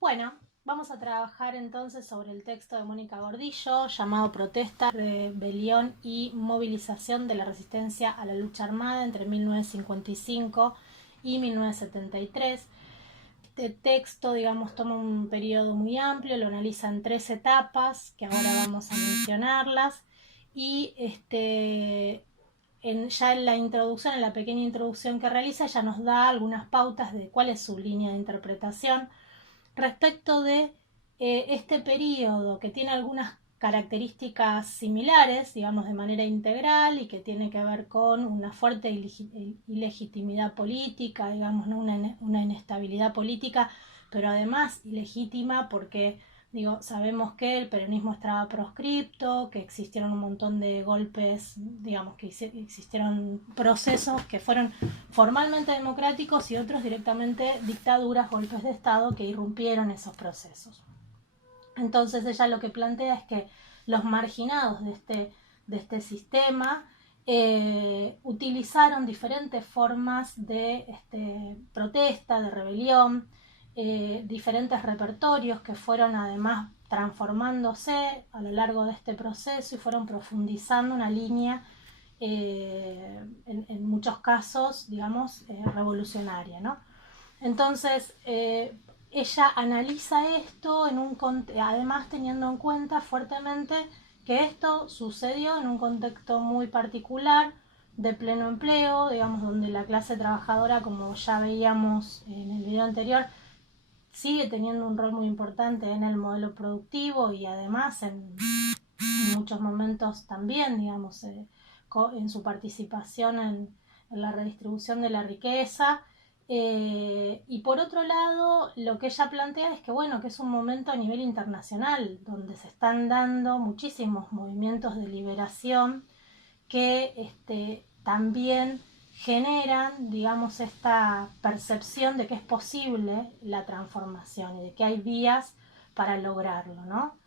Bueno, vamos a trabajar entonces sobre el texto de Mónica Gordillo llamado Protesta, Rebelión y Movilización de la Resistencia a la Lucha Armada entre 1955 y 1973. Este texto, digamos, toma un periodo muy amplio, lo analiza en 3 etapas, que ahora vamos a mencionarlas, y ya en la introducción, en la pequeña introducción que realiza, ya nos da algunas pautas de cuál es su línea de interpretación respecto de este periodo que tiene algunas características similares, digamos, de manera integral y que tiene que ver con una fuerte ilegitimidad política, digamos, ¿no? una inestabilidad política, pero además ilegítima porque sabemos que el peronismo estaba proscripto, que existieron un montón de golpes, digamos, que existieron procesos que fueron formalmente democráticos y otros directamente dictaduras, golpes de Estado que irrumpieron esos procesos. Entonces ella lo que plantea es que los marginados de este sistema utilizaron diferentes formas de protesta, de rebelión, diferentes repertorios que fueron además transformándose a lo largo de este proceso y fueron profundizando una línea en muchos casos, digamos, revolucionaria, ¿no? Entonces, ella analiza esto además teniendo en cuenta fuertemente que esto sucedió en un contexto muy particular de pleno empleo, digamos, donde la clase trabajadora, como ya veíamos en el video anterior, sigue teniendo un rol muy importante en el modelo productivo y además en muchos momentos también, digamos, en su participación en la redistribución de la riqueza. Y por otro lado, lo que ella plantea es que, bueno, que es un momento a nivel internacional, donde se están dando muchísimos movimientos de liberación que también generan, digamos, esta percepción de que es posible la transformación y de que hay vías para lograrlo, ¿no?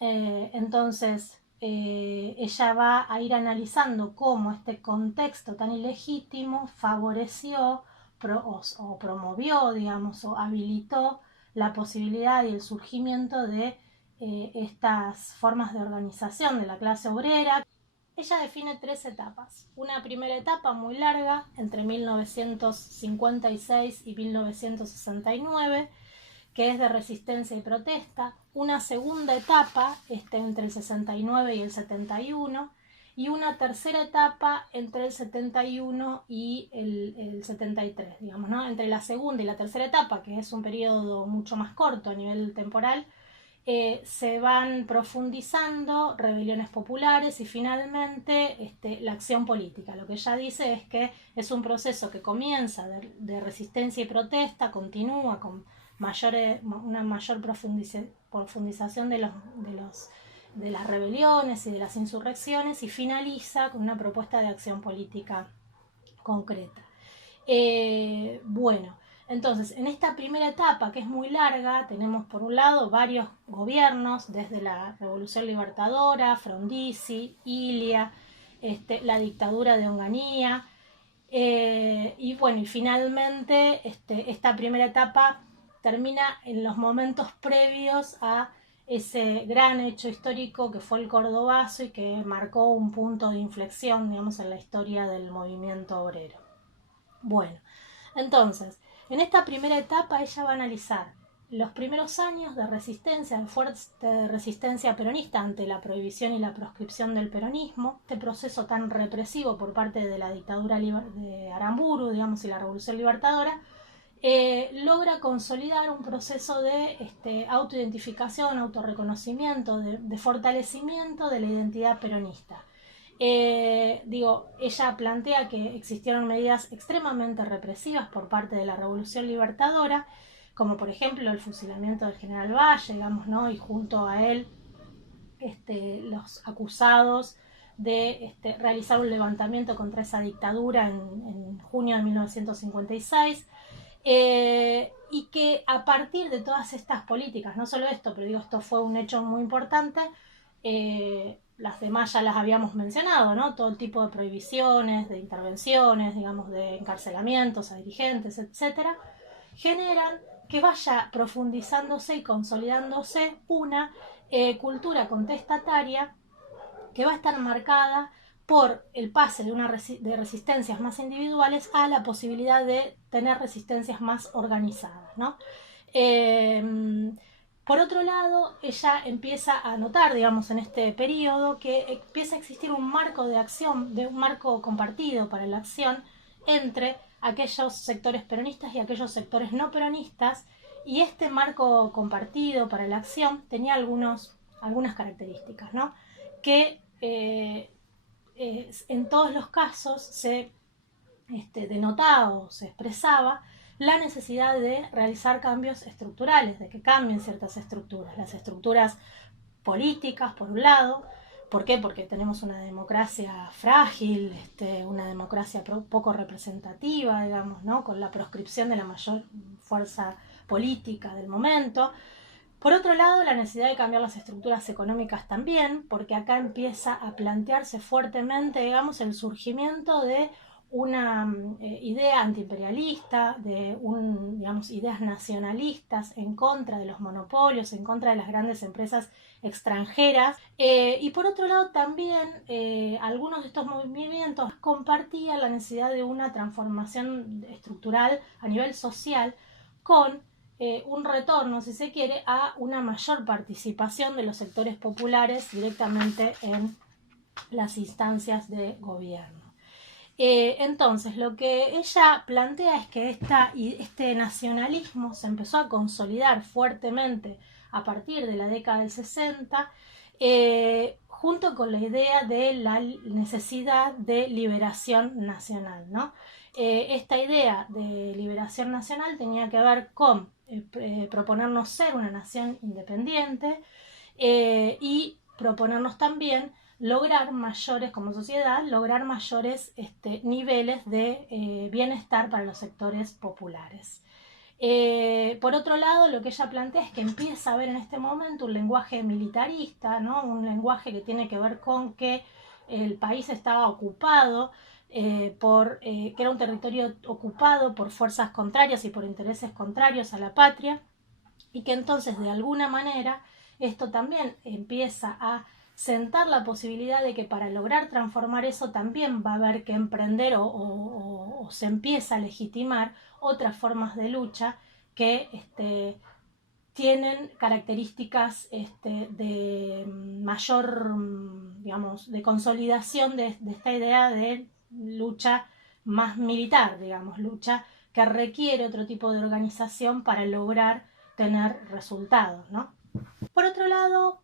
Entonces, ella va a ir analizando cómo este contexto tan ilegítimo favoreció o promovió, digamos, o habilitó la posibilidad y el surgimiento de estas formas de organización de la clase obrera. Ella define 3 etapas. Una primera etapa muy larga, entre 1956 y 1969, que es de resistencia y protesta. Una segunda etapa entre el 69 y el 71. Y una tercera etapa entre el 71 y el 73, digamos, ¿no? Entre la segunda y la tercera etapa, que es un periodo mucho más corto a nivel temporal, se van profundizando rebeliones populares y finalmente la acción política. Lo que ella dice es que es un proceso que comienza de resistencia y protesta, continúa con una mayor profundización de las rebeliones y de las insurrecciones y finaliza con una propuesta de acción política concreta. Bueno, entonces, en esta primera etapa, que es muy larga, tenemos por un lado varios gobiernos, desde la Revolución Libertadora, Frondizi, Ilia, la dictadura de Onganía, y bueno, y finalmente esta primera etapa termina en los momentos previos a ese gran hecho histórico que fue el Cordobazo y que marcó un punto de inflexión, digamos, en la historia del movimiento obrero. Bueno, entonces, en esta primera etapa ella va a analizar los primeros años de resistencia, de fuerte resistencia peronista ante la prohibición y la proscripción del peronismo, este proceso tan represivo por parte de la dictadura de Aramburu, digamos, y la Revolución Libertadora, logra consolidar un proceso de autoidentificación, autorreconocimiento, de fortalecimiento de la identidad peronista. Ella plantea que existieron medidas extremadamente represivas por parte de la Revolución Libertadora, como por ejemplo el fusilamiento del general Valle, digamos, ¿no? Y junto a él los acusados de realizar un levantamiento contra esa dictadura en junio de 1956. Y que a partir de todas estas políticas, no solo esto, pero esto fue un hecho muy importante, las demás ya las habíamos mencionado, ¿no? Todo el tipo de prohibiciones, de intervenciones, digamos, de encarcelamientos a dirigentes, etcétera, generan que vaya profundizándose y consolidándose una cultura contestataria que va a estar marcada por el pase de resistencias más individuales a la posibilidad de tener resistencias más organizadas, ¿no? Por otro lado, ella empieza a notar, digamos, en este periodo que empieza a existir un marco de acción, un marco compartido para la acción entre aquellos sectores peronistas y aquellos sectores no peronistas, y este marco compartido para la acción tenía algunas características, ¿no? Que en todos los casos se denotaba o se expresaba la necesidad de realizar cambios estructurales, de que cambien ciertas estructuras, las estructuras políticas por un lado. ¿Por qué? Porque tenemos una democracia frágil, una democracia poco representativa, digamos, ¿no? Con la proscripción de la mayor fuerza política del momento. Por otro lado, la necesidad de cambiar las estructuras económicas también, porque acá empieza a plantearse fuertemente, digamos, el surgimiento de una idea antiimperialista, digamos, ideas nacionalistas en contra de los monopolios, en contra de las grandes empresas extranjeras. Y por otro lado también algunos de estos movimientos compartían la necesidad de una transformación estructural a nivel social con un retorno, si se quiere, a una mayor participación de los sectores populares directamente en las instancias de gobierno. Entonces, lo que ella plantea es que este nacionalismo se empezó a consolidar fuertemente a partir de la década del 60, junto con la idea de la necesidad de liberación nacional, ¿no? Esta idea de liberación nacional tenía que ver con proponernos ser una nación independiente y proponernos también lograr mayores, como sociedad, lograr mayores niveles de bienestar para los sectores populares. Por otro lado, lo que ella plantea es que empieza a haber en este momento un lenguaje militarista, ¿no? Un lenguaje que tiene que ver con que el país estaba ocupado, que era un territorio ocupado por fuerzas contrarias y por intereses contrarios a la patria, y que entonces de alguna manera esto también empieza a sentar la posibilidad de que para lograr transformar eso también va a haber que emprender o se empieza a legitimar otras formas de lucha que tienen características de mayor, digamos, de consolidación de esta idea de lucha más militar, digamos, lucha que requiere otro tipo de organización para lograr tener resultados, ¿no? Por otro lado,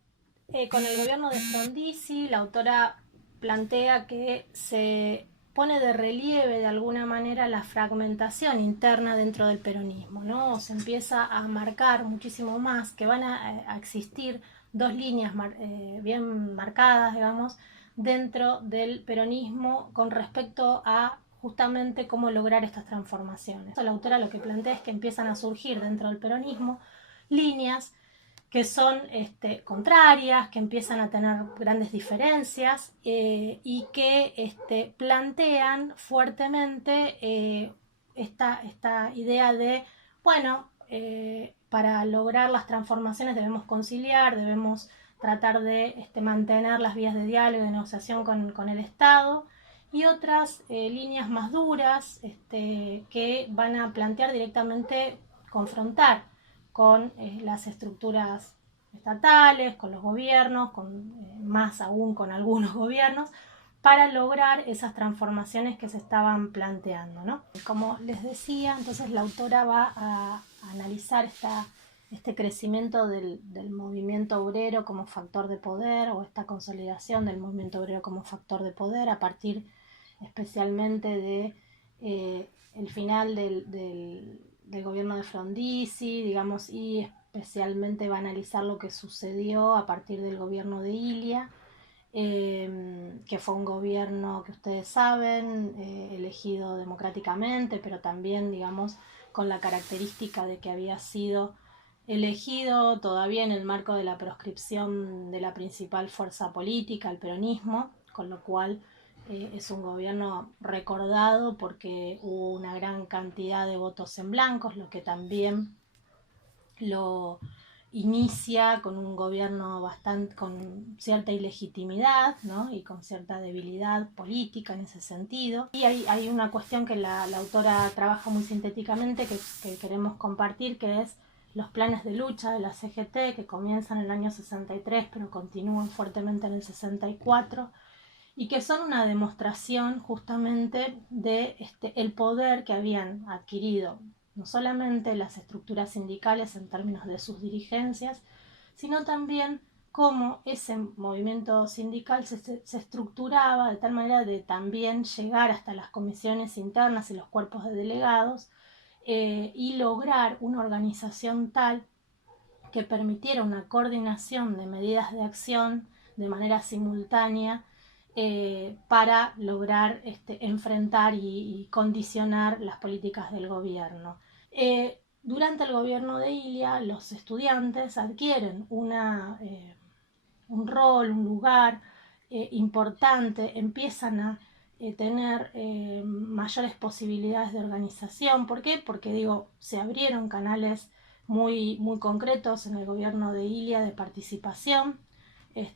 con el gobierno de Frondizi, la autora plantea que se pone de relieve de alguna manera la fragmentación interna dentro del peronismo, ¿no? Se empieza a marcar muchísimo más que van a existir dos líneas bien marcadas, digamos, dentro del peronismo con respecto a justamente cómo lograr estas transformaciones. La autora lo que plantea es que empiezan a surgir dentro del peronismo líneas que son contrarias, que empiezan a tener grandes diferencias y que plantean fuertemente esta idea de, bueno, para lograr las transformaciones debemos conciliar, debemos tratar de mantener las vías de diálogo y de negociación con el Estado, y otras líneas más duras que van a plantear directamente confrontar con las estructuras estatales, con los gobiernos, más aún con algunos gobiernos, para lograr esas transformaciones que se estaban planteando, ¿no? Como les decía, entonces la autora va a analizar este crecimiento del movimiento obrero como factor de poder, o esta consolidación del movimiento obrero como factor de poder a partir especialmente de el final del gobierno de Frondizi, digamos, y especialmente va a analizar lo que sucedió a partir del gobierno de Ilia, que fue un gobierno que ustedes saben, elegido democráticamente, pero también, digamos, con la característica de que había sido elegido todavía en el marco de la proscripción de la principal fuerza política, el peronismo, con lo cual es un gobierno recordado porque hubo una gran cantidad de votos en blancos, lo que también lo inicia con un gobierno bastante con cierta ilegitimidad, ¿no? Y con cierta debilidad política en ese sentido. Y hay una cuestión que la autora trabaja muy sintéticamente que queremos compartir, que es los planes de lucha de la CGT, que comienzan en el año 63 pero continúan fuertemente en el 64, y que son una demostración justamente de el poder que habían adquirido no solamente las estructuras sindicales en términos de sus dirigencias, sino también cómo ese movimiento sindical se estructuraba de tal manera de también llegar hasta las comisiones internas y los cuerpos de delegados, y lograr una organización tal que permitiera una coordinación de medidas de acción de manera simultánea, para lograr enfrentar y condicionar las políticas del gobierno. Durante el gobierno de Ilia, los estudiantes adquieren un rol, un lugar importante, empiezan a tener mayores posibilidades de organización. ¿Por qué? Porque se abrieron canales muy concretos en el gobierno de Ilia de participación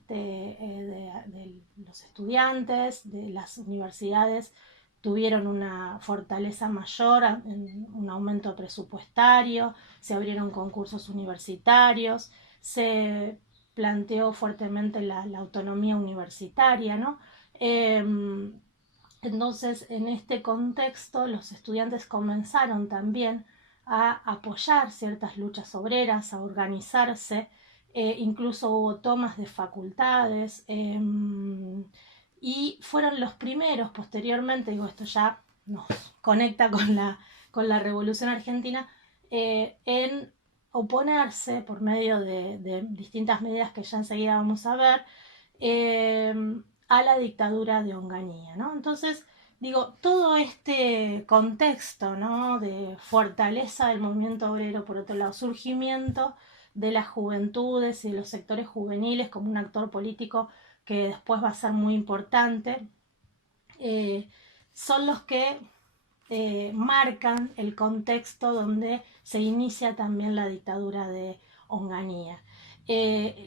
de los estudiantes, de las universidades tuvieron una fortaleza mayor, un aumento presupuestario, se abrieron concursos universitarios, se planteó fuertemente la autonomía universitaria, ¿no? Entonces, en este contexto, los estudiantes comenzaron también a apoyar ciertas luchas obreras, a organizarse, incluso hubo tomas de facultades, y fueron los primeros posteriormente, esto ya nos conecta con la Revolución Argentina, en oponerse por medio de distintas medidas que ya enseguida vamos a ver, a la dictadura de Onganía, ¿no? Entonces, todo este contexto, ¿no?, de fortaleza del movimiento obrero, por otro lado, surgimiento de las juventudes y de los sectores juveniles como un actor político que después va a ser muy importante, son los que marcan el contexto donde se inicia también la dictadura de Onganía.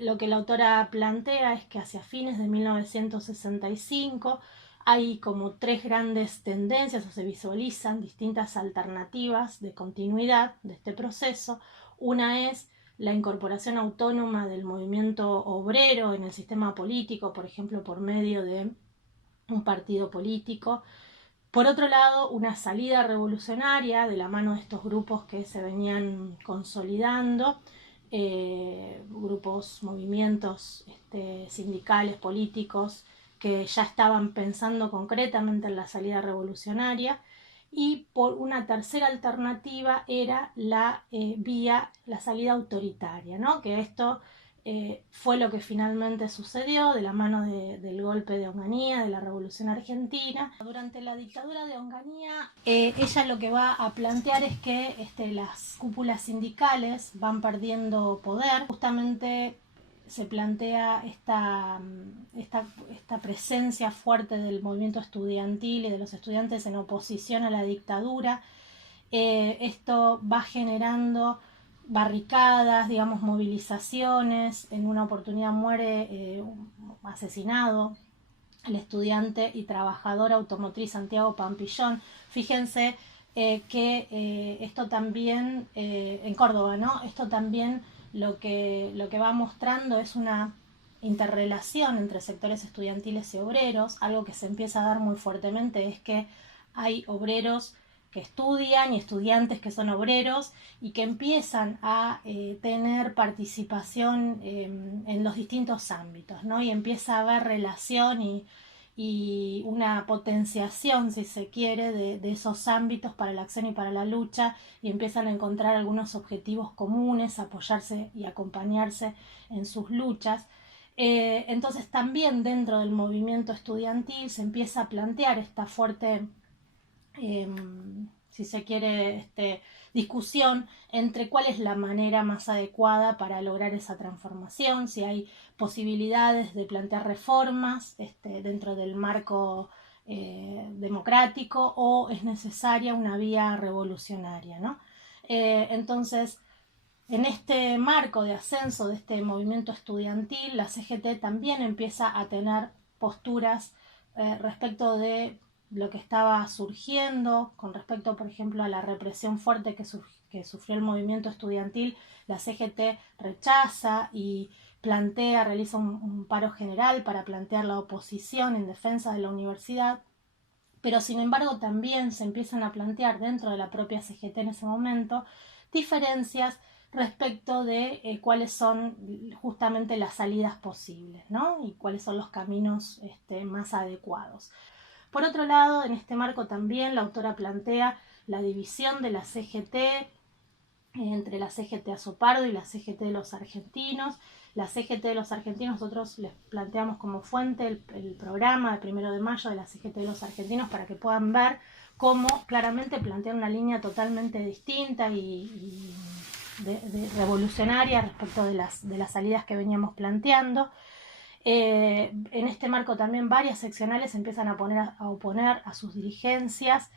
Lo que la autora plantea es que hacia fines de 1965 hay como tres grandes tendencias, o se visualizan distintas alternativas de continuidad de este proceso. Una es la incorporación autónoma del movimiento obrero en el sistema político, por ejemplo, por medio de un partido político. Por otro lado, una salida revolucionaria de la mano de estos grupos que se venían consolidando, grupos, movimientos sindicales, políticos, que ya estaban pensando concretamente en la salida revolucionaria. Y por una tercera alternativa era la salida autoritaria, ¿no? Que esto fue lo que finalmente sucedió de la mano del golpe de Onganía, de la Revolución Argentina. Durante la dictadura de Onganía, ella lo que va a plantear es que las cúpulas sindicales van perdiendo poder. Justamente se plantea esta presencia fuerte del movimiento estudiantil y de los estudiantes en oposición a la dictadura. Esto va generando barricadas, movilizaciones. En una oportunidad muere asesinado el estudiante y trabajador automotriz Santiago Pampillón. Fíjense que esto también, en Córdoba, ¿no? Esto también lo que va mostrando es una interrelación entre sectores estudiantiles y obreros. Algo que se empieza a dar muy fuertemente es que hay obreros que estudian y estudiantes que son obreros y que empiezan a tener participación en los distintos ámbitos, ¿no? Y empieza a haber relación y una potenciación, si se quiere, de esos ámbitos para la acción y para la lucha, y empiezan a encontrar algunos objetivos comunes, apoyarse y acompañarse en sus luchas. Entonces también dentro del movimiento estudiantil se empieza a plantear esta fuerte, si se quiere, discusión entre cuál es la manera más adecuada para lograr esa transformación, si hay posibilidades de plantear reformas dentro del marco democrático, o es necesaria una vía revolucionaria, ¿no? Entonces, En este marco de ascenso de este movimiento estudiantil, la CGT también empieza a tener posturas respecto de lo que estaba surgiendo, con respecto, por ejemplo, a la represión fuerte que sufrió el movimiento estudiantil. La CGT rechaza y realiza un paro general para plantear la oposición en defensa de la universidad, pero sin embargo también se empiezan a plantear dentro de la propia CGT en ese momento diferencias respecto de cuáles son justamente las salidas posibles, ¿no? Y cuáles son los caminos más adecuados. Por otro lado, en este marco también la autora plantea la división de la CGT entre la CGT Azopardo y la CGT de los argentinos. La CGT de los argentinos, nosotros les planteamos como fuente el programa de 1 de mayo de la CGT de los argentinos para que puedan ver cómo claramente plantean una línea totalmente distinta y revolucionaria respecto de las salidas que veníamos planteando. En este marco también varias seccionales empiezan a oponer a sus dirigencias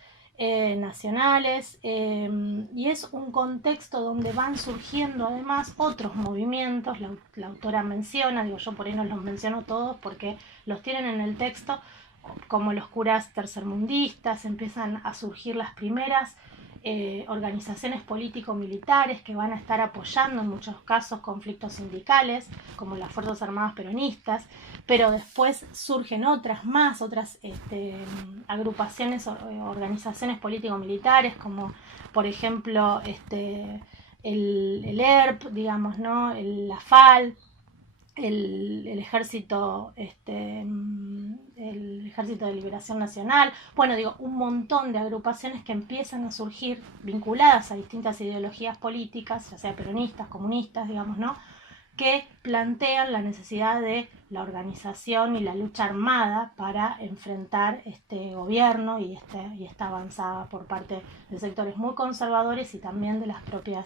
nacionales, y es un contexto donde van surgiendo además otros movimientos. La autora menciona, digo, yo por ahí no los menciono todos porque los tienen en el texto, como los curas tercermundistas. Empiezan a surgir las primeras organizaciones político-militares que van a estar apoyando en muchos casos conflictos sindicales, como las Fuerzas Armadas Peronistas, pero después surgen otras agrupaciones, organizaciones político-militares, como por ejemplo el ERP, digamos, ¿no? La FAL, el ejército el Ejército de Liberación Nacional. Bueno, digo, un montón de agrupaciones que empiezan a surgir vinculadas a distintas ideologías políticas, ya sea peronistas, comunistas, digamos, ¿no?, que plantean la necesidad de la organización y la lucha armada para enfrentar este gobierno y esta avanzada por parte de sectores muy conservadores y también de los propios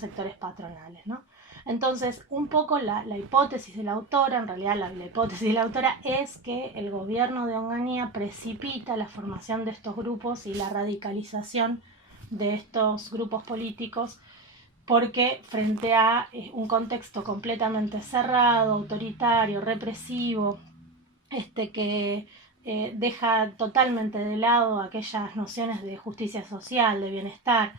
sectores patronales, ¿no? Entonces, un poco la hipótesis de la autora, en realidad la hipótesis de la autora es que el gobierno de Onganía precipita la formación de estos grupos y la radicalización de estos grupos políticos, porque frente a un contexto completamente cerrado, autoritario, represivo, que deja totalmente de lado aquellas nociones de justicia social, de bienestar,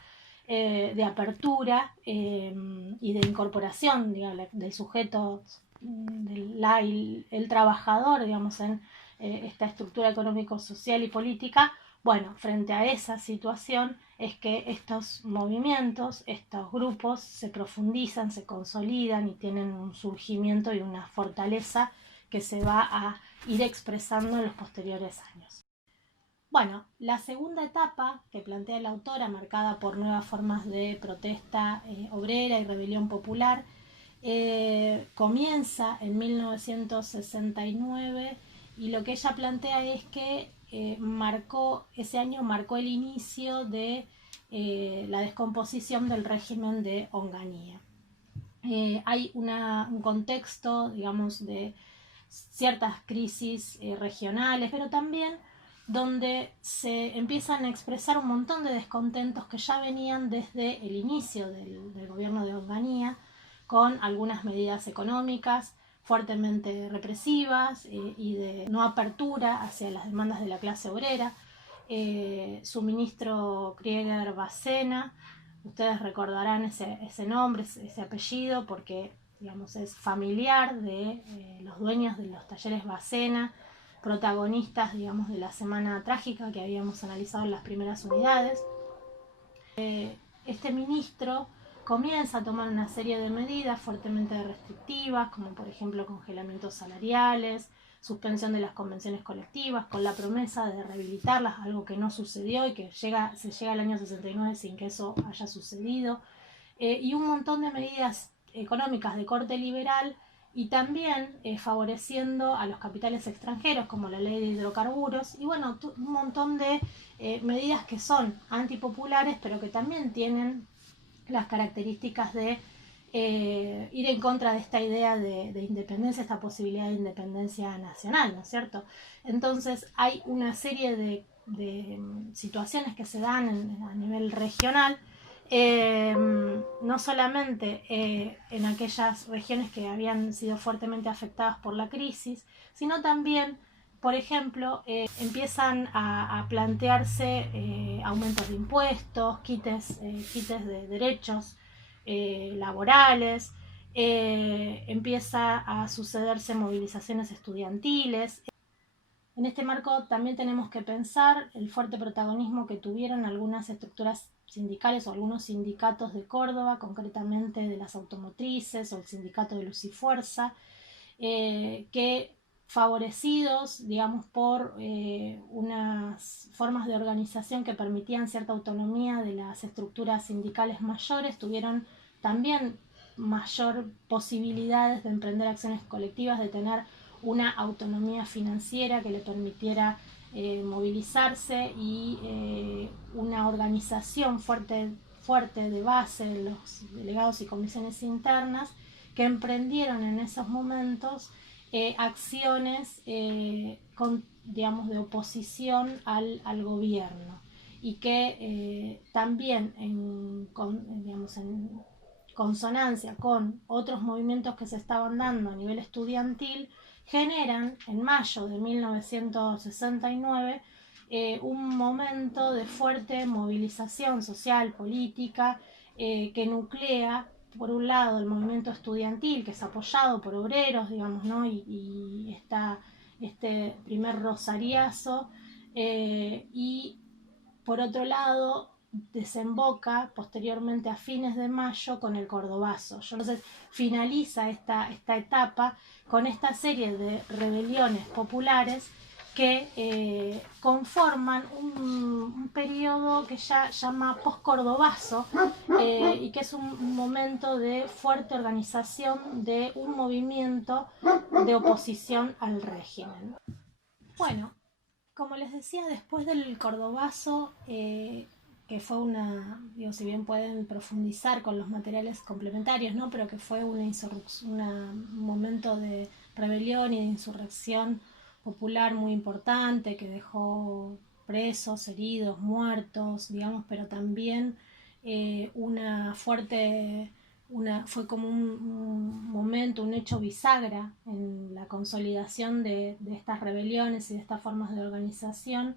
de apertura y de incorporación, digamos, del sujeto, el trabajador, digamos, en esta estructura económico-social y política. Bueno, frente a esa situación es que estos movimientos, estos grupos se profundizan, se consolidan y tienen un surgimiento y una fortaleza que se va a ir expresando en los posteriores años. Bueno, la segunda etapa que plantea la autora, marcada por nuevas formas de protesta obrera y rebelión popular, comienza en 1969, y lo que ella plantea es que ese año marcó el inicio de la descomposición del régimen de Onganía. Hay un contexto, digamos, de ciertas crisis regionales, pero también donde se empiezan a expresar un montón de descontentos que ya venían desde el inicio del gobierno de Onganía, con algunas medidas económicas fuertemente represivas y de no apertura hacia las demandas de la clase obrera. Su ministro Krieger Bacena, ustedes recordarán ese nombre, ese apellido, porque, digamos, es familiar de los dueños de los talleres Bacena, protagonistas, digamos, de la semana trágica que habíamos analizado en las primeras unidades. Este ministro comienza a tomar una serie de medidas fuertemente restrictivas, como por ejemplo congelamientos salariales, suspensión de las convenciones colectivas, con la promesa de rehabilitarlas, algo que no sucedió y que se llega al año 69 sin que eso haya sucedido, y un montón de medidas económicas de corte liberal, y también favoreciendo a los capitales extranjeros, como la ley de hidrocarburos, y bueno, un montón de medidas que son antipopulares, pero que también tienen las características de ir en contra de esta idea de independencia, esta posibilidad de independencia nacional, ¿no es cierto? Entonces hay una serie de situaciones que se dan a nivel regional no solamente en aquellas regiones que habían sido fuertemente afectadas por la crisis, sino también, por ejemplo, empiezan a plantearse aumentos de impuestos, quites de derechos laborales, empieza a sucederse movilizaciones estudiantiles. En este marco también tenemos que pensar el fuerte protagonismo que tuvieron algunas estructuras sindicales o algunos sindicatos de Córdoba, concretamente de las automotrices o el sindicato de Luz y Fuerza, que favorecidos, digamos, por unas formas de organización que permitían cierta autonomía de las estructuras sindicales mayores, tuvieron también mayor posibilidades de emprender acciones colectivas, de tener una autonomía financiera que le permitiera movilizarse y una organización fuerte de base, los delegados y comisiones internas, que emprendieron en esos momentos acciones digamos, de oposición al gobierno, y que también digamos, en consonancia con otros movimientos que se estaban dando a nivel estudiantil, generan en mayo de 1969 un momento de fuerte movilización social, política, que nuclea, por un lado, el movimiento estudiantil, que es apoyado por obreros, digamos, ¿no? Y está este primer rosariazo, y por otro lado, desemboca posteriormente a fines de mayo con el Cordobazo. Entonces finaliza esta etapa con esta serie de rebeliones populares que conforman un periodo que ya llama post-cordobazo, y que es un momento de fuerte organización de un movimiento de oposición al régimen. Bueno, como les decía, después del Cordobazo, que fue digo, si bien pueden profundizar con los materiales complementarios, ¿no? Pero que fue un momento de rebelión y de insurrección popular muy importante, que dejó presos, heridos, muertos, digamos, pero también fue como un momento, un hecho bisagra en la consolidación de estas rebeliones y de estas formas de organización.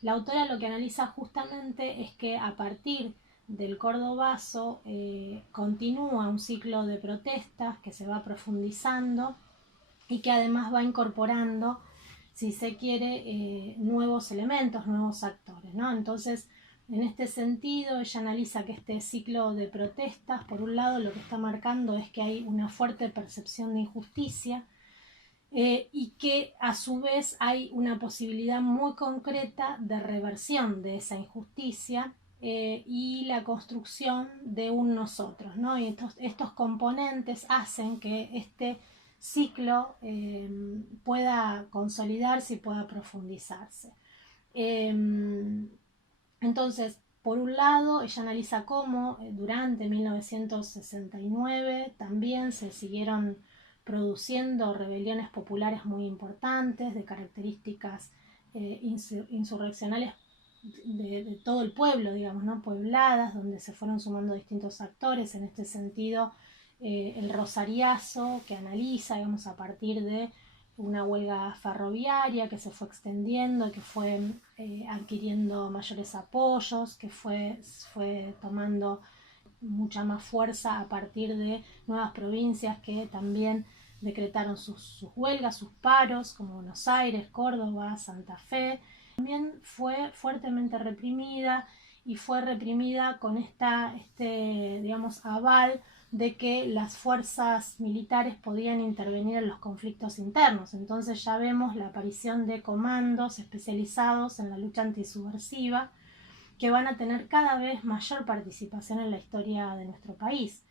La autora lo que analiza justamente es que a partir del Cordobazo continúa un ciclo de protestas que se va profundizando y que además va incorporando, si se quiere, nuevos elementos, nuevos actores, ¿no? Entonces, en este sentido, ella analiza que este ciclo de protestas, por un lado, lo que está marcando es que hay una fuerte percepción de injusticia, y que a su vez hay una posibilidad muy concreta de reversión de esa injusticia, y la construcción de un nosotros, ¿no? Y estos componentes hacen que este ciclo pueda consolidarse y pueda profundizarse. Entonces, por un lado, ella analiza cómo durante 1969 también se siguieron produciendo rebeliones populares muy importantes, de características insurreccionales de todo el pueblo, digamos, ¿no? Puebladas, donde se fueron sumando distintos actores. En este sentido, el Rosariazo, que analiza, digamos, a partir de una huelga ferroviaria que se fue extendiendo, que fue adquiriendo mayores apoyos, que fue tomando mucha más fuerza a partir de nuevas provincias que también decretaron sus huelgas, sus paros, como Buenos Aires, Córdoba, Santa Fe. También fue fuertemente reprimida, y fue reprimida con digamos, aval de que las fuerzas militares podían intervenir en los conflictos internos. Entonces ya vemos la aparición de comandos especializados en la lucha antisubversiva, que van a tener cada vez mayor participación en la historia de nuestro país.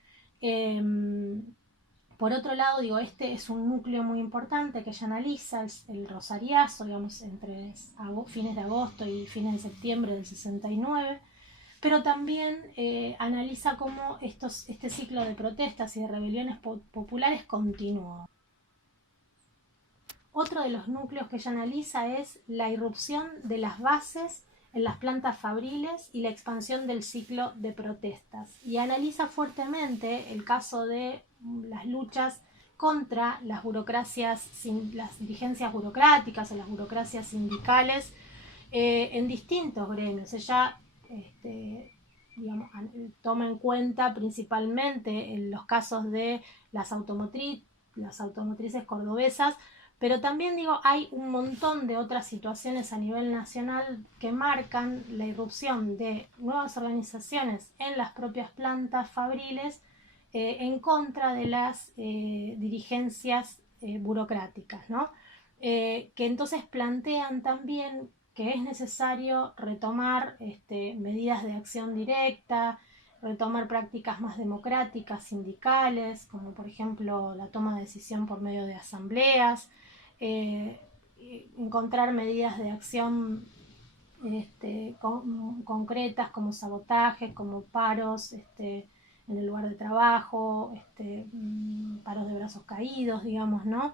Por otro lado, digo, este es un núcleo muy importante que ella analiza, el Rosariazo, digamos, entre fines de agosto y fines de septiembre del 69, pero también analiza cómo este ciclo de protestas y de rebeliones populares continuó. Otro de los núcleos que ella analiza es la irrupción de las bases en las plantas fabriles y la expansión del ciclo de protestas. Y analiza fuertemente el caso de las luchas contra las burocracias, las dirigencias burocráticas o las burocracias sindicales en distintos gremios. Ella digamos, toma en cuenta principalmente en los casos de las automotrices cordobesas, pero también hay un montón de otras situaciones a nivel nacional que marcan la irrupción de nuevas organizaciones en las propias plantas fabriles en contra de las dirigencias burocráticas, ¿no? Que entonces plantean también que es necesario retomar medidas de acción directa, retomar prácticas más democráticas, sindicales, como por ejemplo la toma de decisión por medio de asambleas, encontrar medidas de acción concretas como sabotajes, como paros en el lugar de trabajo, paros de brazos caídos, digamos, ¿no?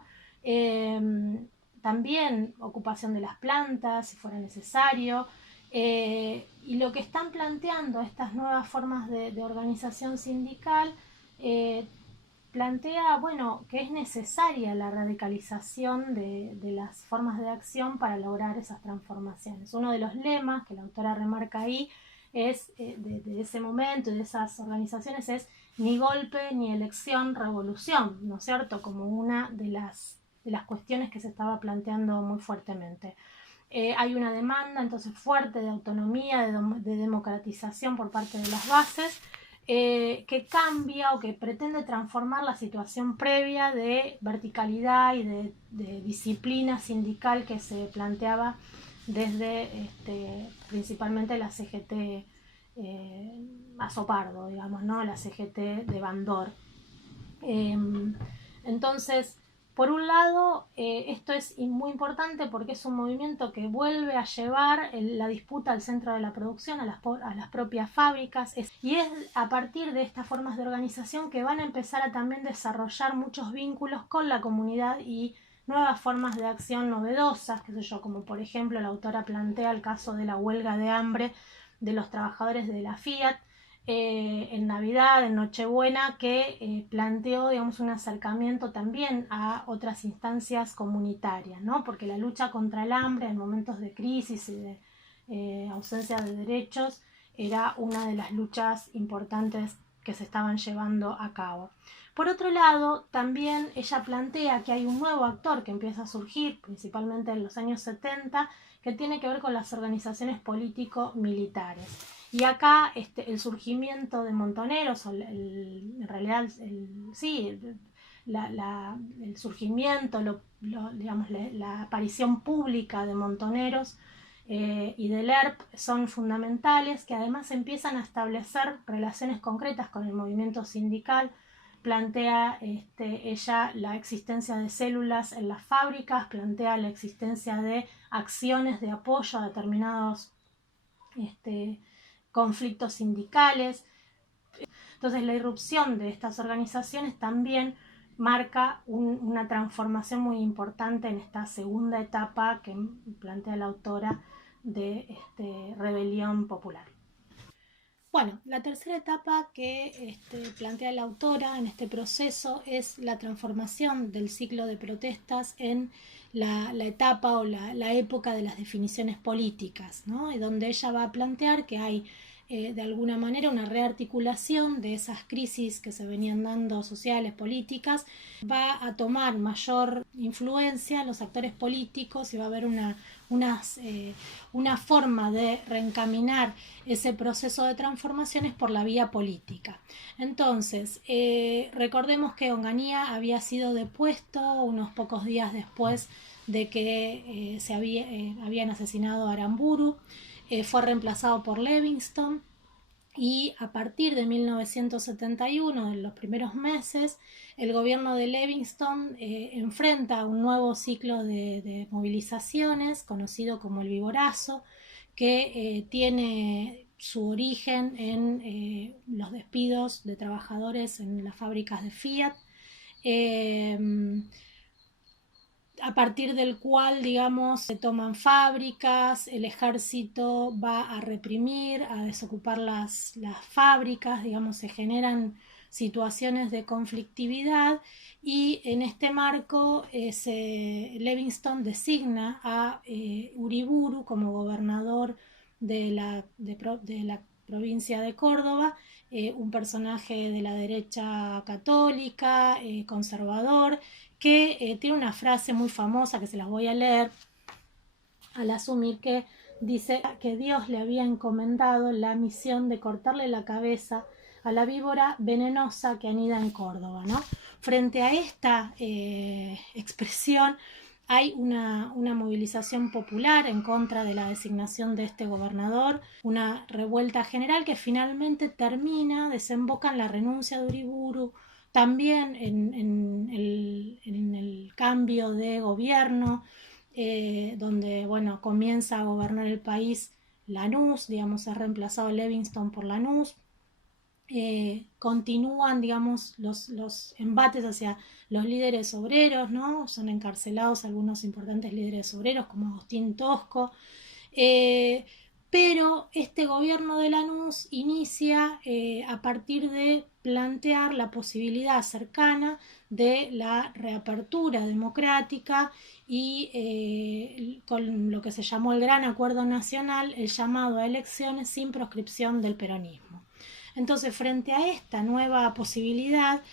También ocupación de las plantas, si fuera necesario. Y lo que están planteando estas nuevas formas de organización sindical plantea, bueno, que es necesaria la radicalización de las formas de acción para lograr esas transformaciones. Uno de los lemas que la autora remarca ahí es, de ese momento y de esas organizaciones, es ni golpe, ni elección, revolución, ¿no es cierto? Como una de las cuestiones que se estaba planteando muy fuertemente. Hay una demanda entonces fuerte de autonomía, de democratización por parte de las bases, que cambia o que pretende transformar la situación previa de verticalidad y de disciplina sindical que se planteaba desde principalmente la CGT Azopardo, digamos, ¿no? La CGT de Bandor. Entonces, por un lado, esto es muy importante porque es un movimiento que vuelve a llevar la disputa al centro de la producción, a las propias fábricas, y es a partir de estas formas de organización que van a empezar a también desarrollar muchos vínculos con la comunidad y nuevas formas de acción novedosas, qué sé yo, como por ejemplo la autora plantea el caso de la huelga de hambre de los trabajadores de la Fiat, en Navidad, en Nochebuena, que planteó, digamos, un acercamiento también a otras instancias comunitarias, ¿no? Porque la lucha contra el hambre en momentos de crisis y de ausencia de derechos era una de las luchas importantes que se estaban llevando a cabo. Por otro lado, también ella plantea que hay un nuevo actor que empieza a surgir, principalmente en los años 70, que tiene que ver con las organizaciones político-militares. Y acá el surgimiento de Montoneros, en realidad el surgimiento, digamos, la aparición pública de Montoneros y del ERP son fundamentales, que además empiezan a establecer relaciones concretas con el movimiento sindical. Plantea ella la existencia de células en las fábricas, plantea la existencia de acciones de apoyo a determinados conflictos sindicales. Entonces la irrupción de estas organizaciones también marca una transformación muy importante en esta segunda etapa que plantea la autora de rebelión popular. Bueno, la tercera etapa que plantea la autora en este proceso es la transformación del ciclo de protestas en la etapa o la época de las definiciones políticas, ¿no? Y donde ella va a plantear que hay de alguna manera una rearticulación de esas crisis que se venían dando sociales, políticas, va a tomar mayor influencia los actores políticos y va a haber una forma de reencaminar ese proceso de transformaciones por la vía política. Entonces, recordemos que Onganía había sido depuesto unos pocos días después de que habían asesinado a Aramburu. Fue reemplazado por Livingston y a partir de 1971, en los primeros meses, el gobierno de Livingston enfrenta un nuevo ciclo de movilizaciones conocido como el Viborazo, que tiene su origen en los despidos de trabajadores en las fábricas de Fiat. a partir del cual, digamos, se toman fábricas, el ejército va a reprimir, a desocupar las fábricas, digamos, se generan situaciones de conflictividad y en este marco Livingstone designa a Uriburu como gobernador de la provincia de Córdoba, un personaje de la derecha católica, conservador, que tiene una frase muy famosa que se las voy a leer, al asumir que dice que Dios le había encomendado la misión de cortarle la cabeza a la víbora venenosa que anida en Córdoba, ¿no? Frente a esta expresión hay una movilización popular en contra de la designación de este gobernador, una revuelta general que finalmente desemboca en la renuncia de Uriburu, también en el cambio de gobierno, donde bueno, comienza a gobernar el país Lanús, digamos, ha reemplazado Livingstone por Lanús. Continúan, digamos, los embates hacia los líderes obreros, ¿no? Son encarcelados algunos importantes líderes obreros como Agustín Tosco, pero este gobierno de Lanús inicia a partir de plantear la posibilidad cercana de la reapertura democrática y con lo que se llamó el Gran Acuerdo Nacional, el llamado a elecciones sin proscripción del peronismo. Entonces, frente a esta nueva posibilidad,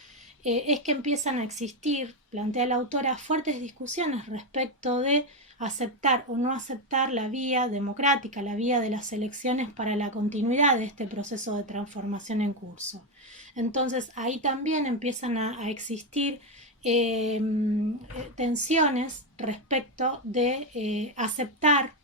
es que empiezan a existir, plantea la autora, fuertes discusiones respecto de aceptar o no aceptar la vía democrática, la vía de las elecciones para la continuidad de este proceso de transformación en curso. Entonces, ahí también empiezan a existir tensiones respecto de aceptar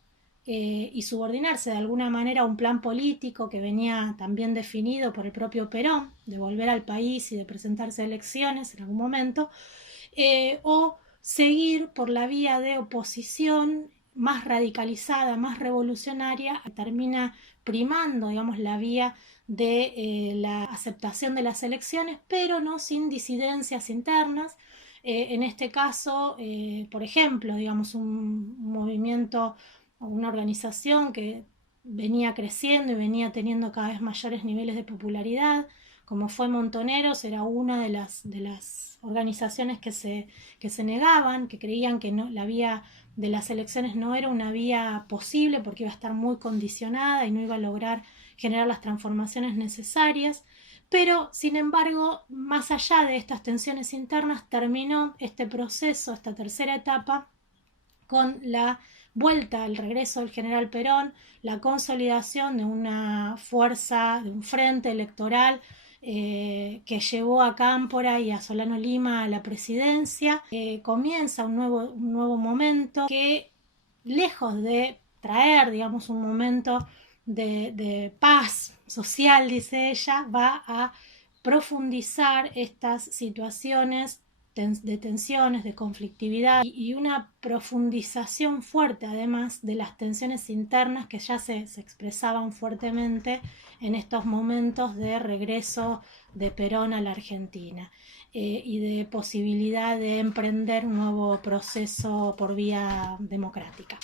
y subordinarse de alguna manera a un plan político que venía también definido por el propio Perón, de volver al país y de presentarse a elecciones en algún momento, o seguir por la vía de oposición más radicalizada, más revolucionaria, que termina primando, digamos, la vía de la aceptación de las elecciones, pero no sin disidencias internas. En este caso, por ejemplo, digamos, un movimiento o una organización que venía creciendo y venía teniendo cada vez mayores niveles de popularidad, como fue Montoneros, era una de las organizaciones que se negaban, que creían que no, la vía de las elecciones no era una vía posible porque iba a estar muy condicionada y no iba a lograr generar las transformaciones necesarias. Pero, sin embargo, más allá de estas tensiones internas, terminó este proceso, esta tercera etapa, con la vuelta, el regreso del general Perón, la consolidación de una fuerza, de un frente electoral que llevó a Cámpora y a Solano Lima a la presidencia. Comienza un nuevo momento que, lejos de traer, digamos, un momento de paz social, dice ella, va a profundizar estas situaciones de tensiones, de conflictividad y una profundización fuerte además de las tensiones internas que ya se expresaban fuertemente en estos momentos de regreso de Perón a la Argentina y de posibilidad de emprender un nuevo proceso por vía democrática.